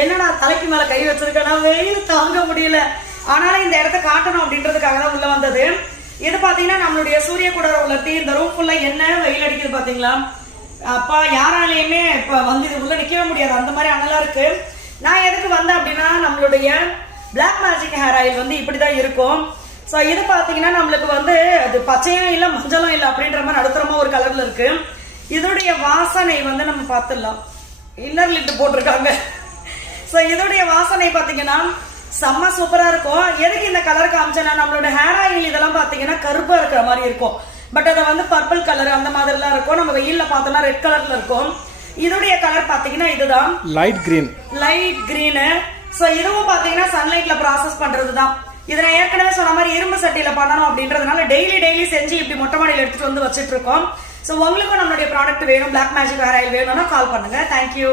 என்னன்னா தலைக்கு மேல கை வச்சிருக்கேன்னா வெயில் தாங்க முடியல. ஆனாலும் இந்த இடத்த காட்டணும் அப்படின்றதுக்காக தான் உள்ள வந்தது. இது பாத்தீங்கன்னா நம்மளுடைய சூரிய குடரை உலர்த்தி இந்த ரூம் ஃபுல்லா என்ன வெயில் அடிக்குது பாத்தீங்களா. அப்பா யாராலையுமே இப்ப வந்து இது உள்ள நிக்கவே முடியாது, அந்த மாதிரி அனலா இருக்கு. நான் எதுக்கு வந்தேன் அப்படின்னா நம்மளுடைய பிளாக் மேஜிக் ஹேர் ஆயில் வந்து இப்படிதான் இருக்கும். ஸோ இது பாத்தீங்கன்னா நம்மளுக்கு வந்து அது பச்சையும் இல்லை மஞ்சளும் இல்லை அப்படின்ற மாதிரி நடுத்தரமா ஒரு கலர்ல இருக்கு. இதோடைய வாசனை வந்து நம்ம பார்த்துடலாம். இன்னர் லிட் போட்டிருக்காங்க. ஸோ இதோடைய வாசனை பாத்தீங்கன்னா செம்ம சூப்பரா இருக்கும். எதுக்கு இந்த கலர் காமிச்சேன்னா நம்மளோட ஹேர் ஆயில் இதெல்லாம் பாத்தீங்கன்னா கருப்பா இருக்கிற மாதிரி இருக்கும். பட் அதை வந்து பர்பிள் கலர் அந்த மாதிரிலாம் இருக்கும். நம்ம வெயில்ல பார்த்தோம்னா ரெட் கலர்ல இருக்கும். இதோடைய கலர் பாத்தீங்கன்னா இதுதான் லைட் கிரீன். சோ இதுவும் பாத்தீங்கன்னா சன்லைட்ல ப்ராசஸ் பண்றதுதான். இதை நான் ஏற்கனவே சொன்ன மாதிரி இரும்பு சட்டியில பண்ணணும் அப்படின்றதுனால டெய்லி செஞ்சு இப்படி மொட்டை மாடியில் எடுத்துட்டு வந்து வச்சிட்டு இருக்கோம். சோ உங்களுக்கும் நம்மளுடைய ப்ராடக்ட் வேணும், பிளாக் மேஜிக் ஹேர் ஆயில் வேணும்னா கால் பண்ணுங்க. தேங்க்யூ.